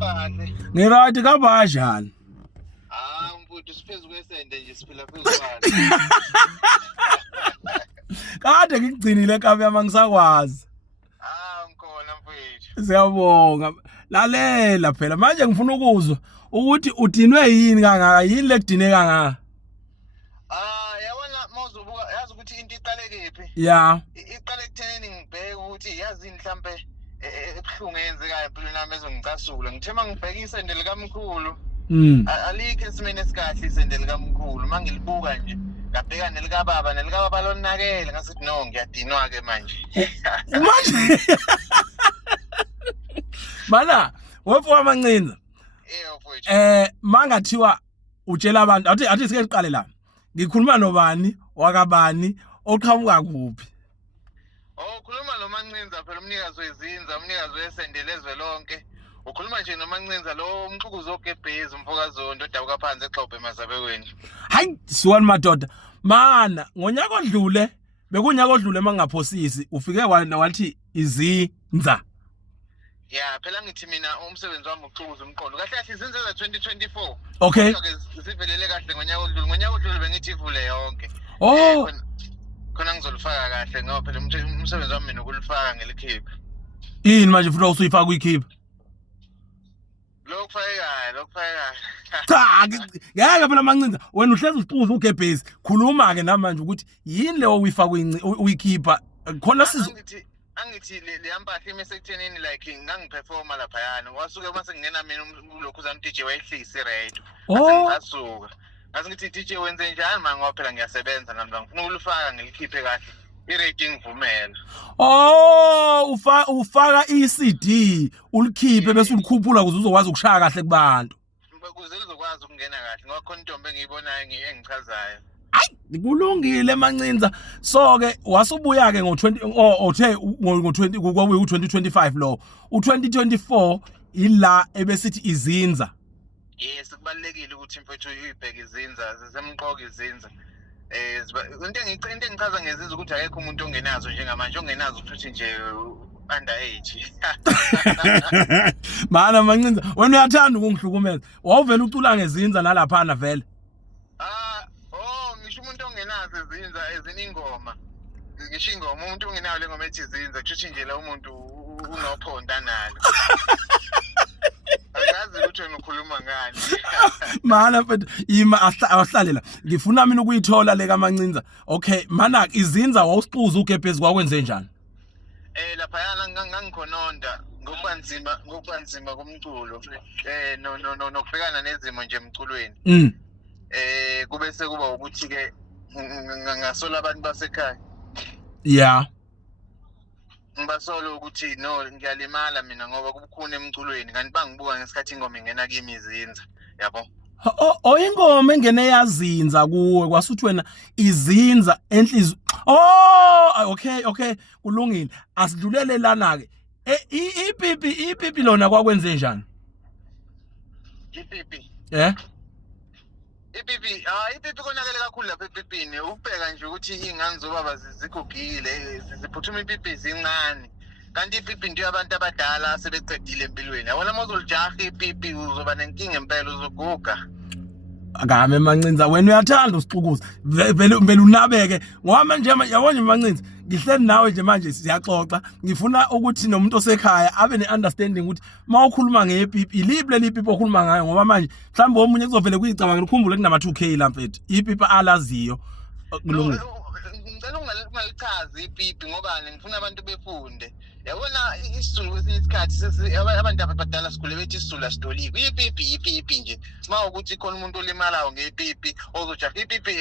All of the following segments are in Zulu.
kahle. Ngirathi kabajani. Mfuthu siphezu kwesende nje siphila phezu kwalo. Kade ngikugcinile kabi yami ngisakwazi. Ngikhona mfethu. Siyabonga. Lalela phela manje ngifuna ukuzwa ukuthi udinwe yini kangaka yini lekudine kangaka. Yabona mawuzobuka yazi ukuthi into iqale kephi. Yeah. Iqale ekutheni ngibheke ukuthi yazi mhlambe ebuhlungu eyenzekayo empilweni yami ezongicasula. Ngithema ngibheke isende likamkhulu. Alikho esimene esikahle isende likamkhulu. Mangilibuka nje ngabheka nelikababa lonakele ngasithi no ngiyadinwa ke manje. Manje Mana wepho amancinza. Mfowethu. Mangathiwa utshela abantu athi sike siqale la. Ngikhuluma nobani wakabani oqhamuka kuphi? Ukhuluma noMancinza phela umnikazi wezinza, umnikazi wesendelezwe lonke. Ukhuluma nje noMancinza lo umxukuzo ogebhezi umfokazondo odabuka phansi exhobhe eMazabekweni. Hayi siwani madoda. Mana ngonyaka odlule bekunyaka odlule mangaphosisi ufike wathi izinza. Yeah, phela ngithi mina umsebenzi wami uxukuza umqondo. Kahle kahle izinza za 2024. Okay. Sivelele kahle ngonyaka odlule. Ngonyaka odlule bengithi ivule yonke. Khona ngizolifaka kahle ngoba phela umsebenzi wami mina ukulifaka ngelikhipha. Yini manje futhi usuyifaka kuyikhipha? Lokufaka. Cha, ngeke phela Mancinza wena uhlezi usiquza ugebhezi. Khuluma ke namanje ukuthi yini leyo uyifaka uyikhipha khona Angithi le ampahla imesekuthenini like ngangiperforma lapha yana wasuke mase ngena mina kulokhu zami DJ wayehlisa iradio ngasuka ngathi DJ wenze njani manje ngoba phela ngiyasebenza nami ngifuna ukulifaka ngilikhiphe kahle iradio ngivumela ufaka iCD ulikhiphe bese ulikhuphula ukuze uzokwazi ukushaya kahle kubantu ukuze uzokwazi ukungena kahle ngoba khona intombi engiyibonayo engichazayo. Hayi kulungile Mancinza so ke wasubuya ke ngo-2025 lo u2024 ila ebesithi izinza. Yes kubalekile ukuthi mfethu uyibheke izinza zisemqoka izinza. Into engichaza ngezinza ukuthi akekho umuntu ongenazo njengamanje ongenazo ukuthi nje underage. Mana Mancinza wena uyathanda ukungihlukumeza wawuvela ucula ngezinza nalaphana vele. Ngisho umuntu ongenazo izinza eziningoma. Ngisho ingoma umuntu ongenayo lengoma ethi izinza kusho nje la umuntu unophonda nalo. Akazi ukuthi wena ukhuluma ngani. Mana mfethu ima ahlalela ngifuna mina ukuyithola le kaMancinza. Okay mana izinza wawusiquza ugebhezi kwakwenze njani? Lapha yana ngangikhononda ngokubanzima komculo. Nokubhekana nezimo nje emculweni. Kube sekuba ukuthi ke ngasola abantu basekhaya. Yeah. Ngibasola ukuthi no ngiyalimala mina ngoba kubukhona emculweni kanti bangibuka ngesikhathi ingoma ingena kimi izinza yabo. Ingoma engene yazinza kuwe kwasuthi wena izinza enhliziyo. Okay kulungile asidlulele lana ke. Ipipi lona kwakwenze njani? Ipipi. Ipipi konakele kakhulu lapha epipini ubheka nje ukuthi ingane zobaba zigugile ziphuthuma ipipi zincane kanti ipipi into yabantu abadala sebecedile empilweni yabona mawuzolijaha ipipi uzoba nenkinga empela uzoguga. Akame Mancinza wena uyathanda usixukuza vele unabeke ngoba manje yabona Mancinza ngihleli nawe nje manje siyaxoxa ngifuna ukuthi nomuntu osekhaya abe neunderstanding ukuthi mawukhuluma ngepipi iliphi lelipipi okhuluma ngayo ngoba manje mhlawumbe omunye kuzovele kuyicabanga ukukhumbule kunama 2K la mfethu ipipi alaziyo kulungile. Ngicela ungalichazi ipipi ngoba ngifuna abantu befunde yabona isizulu kwesinye isikhathi abantu abadala sikhule bethi isizulu asitoliki ipipi nje mawukuthi khona umuntu olimalayo ngepipi ozojaha ipipi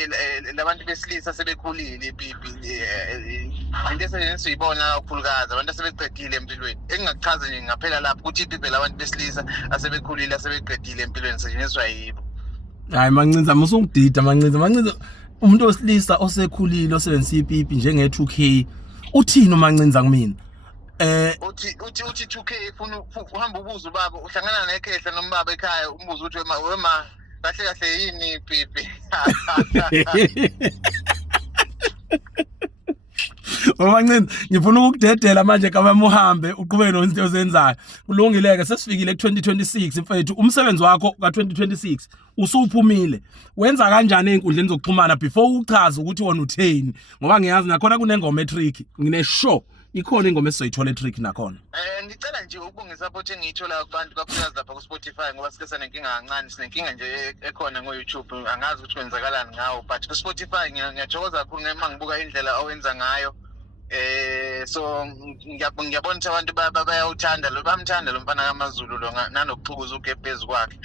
labantu besilisa sebekhulile ipipi into esiyibona kakhulukazi abantu asebeqedile empilweni engingachaza nje ngaphela lapho ukuthi ipipi labantu besilisa asebekhulile asebeqedile empilweni setshenziswa yibo. Hayi Mancinza musungidida Mancinza umuntu osilisa osekhulile osebenzisa ipipi njenge 2K uthini Mancinza kumina? Uthi 2K ufuna uhamba ubuza ubaba uhlangana nekhehla nombaba ekhaya umbuzo ukuthi wema kahle yini ipipi. Mancinza ngifuna ukudedela manje kama uhambe uqhubeke nozinto ozenzayo. Kulungileke sesifikile ku2026 mfethu umsebenzi wakho ka2026 usuphumile. Wenza kanjani einkundleni zokuxhumana before uchaze ukuthi wona utheni ngoba ngiyazi nakhona kunengoma etrick ngine show ikhona ingoma esizoyithola etrick nakhona. Ngicela nje ukungi-support engiyithola kubantu kakhulukazi lapha ku-Spotify ngoba sike sanenkinga kancane sinenkinga nje ekhona ngo-YouTube angazi ukuthi kwenzakalani ngawo but ku-Spotify ngiyathokoza kakhulu uma ngibuka indlela owenza ngayo. So ngiyabona ukuthi abantu bayawuthanda bamthanda lo mfana kaMaZulu lo nanokuxhukuza ugebhezi kwakhe.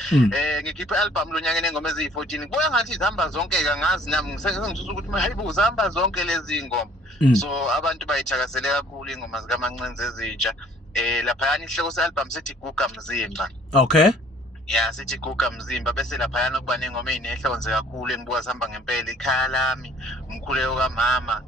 Ngikhiphe i-album lo nyaka enengoma eziyi-14 kuya ngathi zihamba zonke kangazi nami ngizothusa ukuthi hayibo zihamba zonke lezi ngoma. So abantu bayithakasele kakhulu ingoma zikaMancinza ezintsha. Laphayana ihloko se-album sithi Guga Mzimba. Okay. Yeah, sithi Guga Mzimba bese laphayana kuba nengoma ezinehlonze kakhulu engibuka zihamba ngempela ikhaya lami umkhuleko kamama.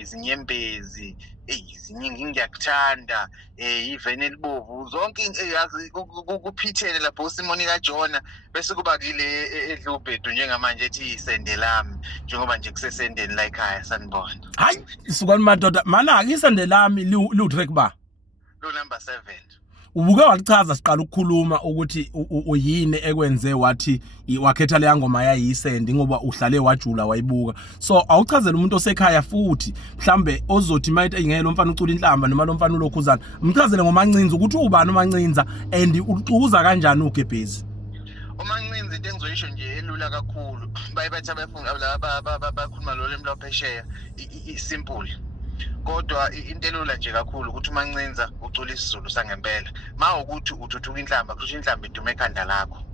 Izinyembezi iziningi ngiyakuthanda ivene elibovu zonke yazi kuphithene lapho uSimoni kaJona bese kuba kile eDlubhedu njengamanje ethi isende lami njengoba nje kusesendeni la ekhaya sanibona. Hayi isukani madoda mana isende lami lu track ba lo number 7 ubuke wachaza siqala ukukhuluma ukuthi uyini ekwenze wathi wakhetha le ngoma yayisende ngoba uhlale wajula wayibuka so awuchazela umuntu osekhaya futhi mhlambe ozothi mayithi ngeke mfana ucula inhlamba noma lo mfana ulokhuzana umchazele ngoMancinza ukuthi ubani uMancinza and ucuza kanjani ugebhezi. uMancinza into engizoyisho nje elula kakhulu bayibathi abafuna bakhuluma lo limi lwaphesheya isimple kodwa into elula nje kakhulu ukuthi uMancinza ucula isiZulu sangempela mawukuthi uthuthuka inhlamba kusho inhlamba idume ekhanda lakho.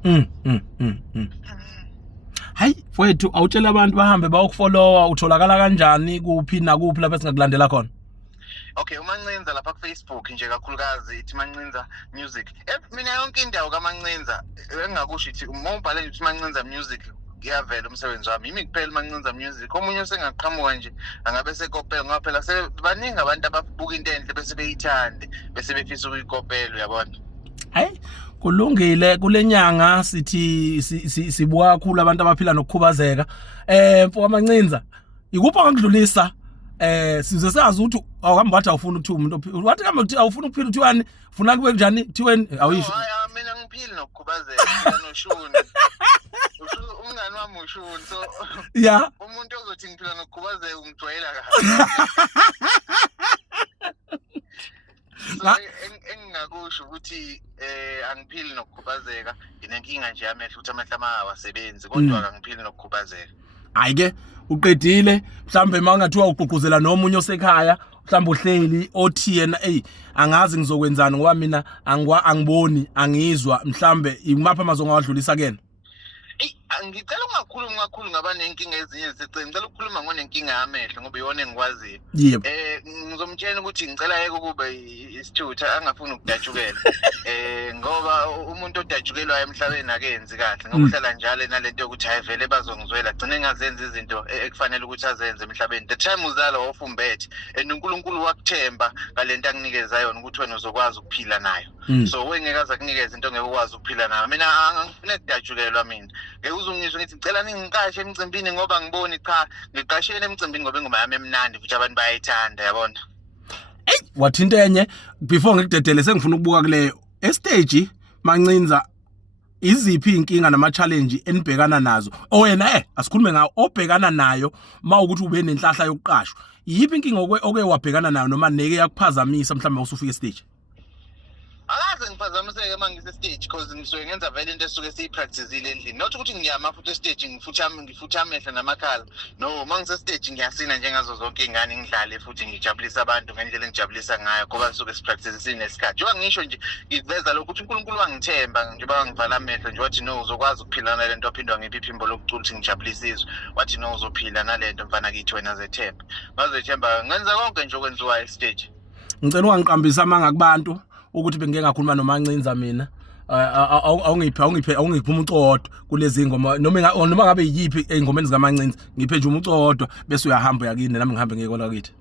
Hayi mfowethu awutshela abantu bahambe bayokufollowa utholakala kanjani kuphi nakuphi lapha singakulandela khona. Okay uMancinza lapha ku Facebook nje kakhulukazi ithi Mancinza Music mina yonke indawo kaMancinza engakusho ithi uma ubhale nje uthi Mancinza Music kuyavela umsebenzi wami yimi kuphela Mancinza Music omunye usengaqhamuka nje angabe sekopela ngoba phela sebaningi abantu ababuka into enhle bese beyithande bese befisa ukuyikopela uyabona. Hayi kulungile kulenyanga sithi sibuka kakhulu abantu abaphila nokukhubazeka mfowethu Mancinza ikuphi ongakudlulisa size sazi ukuthi awuhambi wathi awufuna ukuthi umuntu wathi kambe ukuthi awufuna ukuphila uthi wani ufuna kube njani thiweni awuyisho. Mina ngiphila nokukhubazeka noshuni umngani wami ushuni so yeah umuntu ozothi ngiphila nokukhubazeka ungijwayela kahle. So engingakusho ukuthi angiphili nokukhubazeka inenkinga nje yamehlo ukuthi amehlo amawasebenzi kodwa angiphili nokukhubazeka. Hayi ke uqedile mhlambe mangathiwa uqhuquzela nomunye osekhaya mhlambe uhleli othi yena angazi ngizokwenzani ngoba mina angiboni angizwa mhlambe imapha amazwi ngawadlulisa kena. Ngicela ungakhulumi ngaba nenkinga ezinye sicela ngicela ukukhuluma ngonenkinga yamehlo ngoba iyona engikwaziyo. Yebo. Ngizomtshela ukuthi ngicela yeke kube isithutha angafuni ukudatshukela. Ngoba umuntu odatshukelwa emhlabeni akenzi kahle ngoba uhlala njalo nalento ukuthi hayivele bazongizwela gcine engazenza izinto ekufanele ukuthi azenze emhlabeni. The time uzala ofumbethe and uNkulunkulu wakuthemba ngalento anginikeza yona ukuthi wena uzokwazi ukuphila nayo. So wengeke azakunikeza into ngeke ukwazi ukuphila nayo. Mina angifune ukudatshukelwa mina. Uzungizwe ngithi ngicela ningiqashe emcimbini ngoba ngiboni cha ngiqashele emcimbini ngoba ingoma yami emnandi futhi abantu bayayithanda yabona. Wathinta enye before ngikudedele sengifuna ukubuka kuleyo stage Mancinza iziphi inkinga nama challenge enibhekana nazo wena asikhulume ngawo obhekana nayo mawukuthi ube nenhlahla yokuqashwa yipi inkinga oke wabhekana nayo noma neke yakuphazamisa mhlawumbe usufika stage. Akaze ngiphazamiseke mangise stage because ngisuke ngenza vele into esuke siyipracticeile endlini not ukuthi ngiyama futhi stage ngifutha amehlo namakhala no mangise stage ngiyasina njengazo zonke ingane ngidlale futhi ngijabulisa abantu ngendlela engijabulisa ngayo ngoba suke sipractice sinesikhathi njengoba ngisho nje ngiveza lokho ukuthi uNkulunkulu wangithemba njengoba ngivala amehlo nje wathi no uzokwazi ukuphila nalento aphindwa ngiphi iphimbo lokucula ukuthi ngijabulisa izwe wathi no uzophila nalento mfana kithi wena zethemba bazethemba ngenza konke nje okwenziwa e-stage. Ngicela ungangiqambisa amanga kubantu ukuthi bengeke ngakhuluma noMancinza mina awungiphi umucodwa kulezi ngoma noma ngabe yiyipi engomeni zikaMancinza ngiphe nje umucodwa bese uyahamba yakini nami ngihambe ngekola kithi.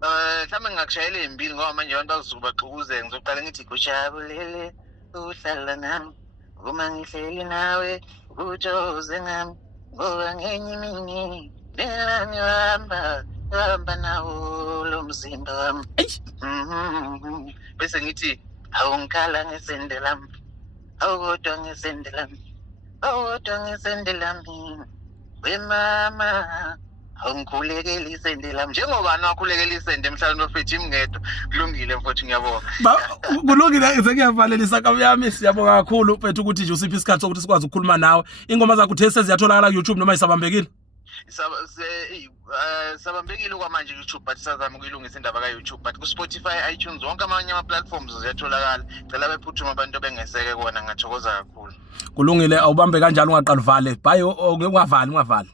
Mhlawumbe ngikushayela ezimbili ngoba manje abantu bazosuka baxukuze ngizoqala ngithi kujabulele uhlala nami uma ngihleli nawe ujoze ngami ngoba ngenye imini nelani wamba hamba nawo lo mzimba wami. Bese ngithi awungikhala ngesende lami, awukodwa ngesende lami, awukodwa ngesende lami, wemama awungikhulekeli isende lami. Njengoba nakhulekela isende emhlabeni bafethu imngedwa, kulungile mfowethu, ngiyabonga. Kulungile, sekuyavalelisa kamyami. Siyabonga kakhulu mfethu ukuthi nje usiphi isikhathi sokuthi sikwazi ukukhuluma nawe. Ingoma zakho uthe seziyatholakala ku-YouTube noma isabambekile? Sabambekile kwamanje YouTube, but sazama ukuyilungisa indaba ka-YouTube, but ku-Spotify, iTunes, wonke amanye ama-platforms ziyatholakala. Cela bephuthuma abantu bengeseke kona, ngathokoza kakhulu. Kulungile, awubambe kanjalo, ungaqala uvale. Bye, ungavali.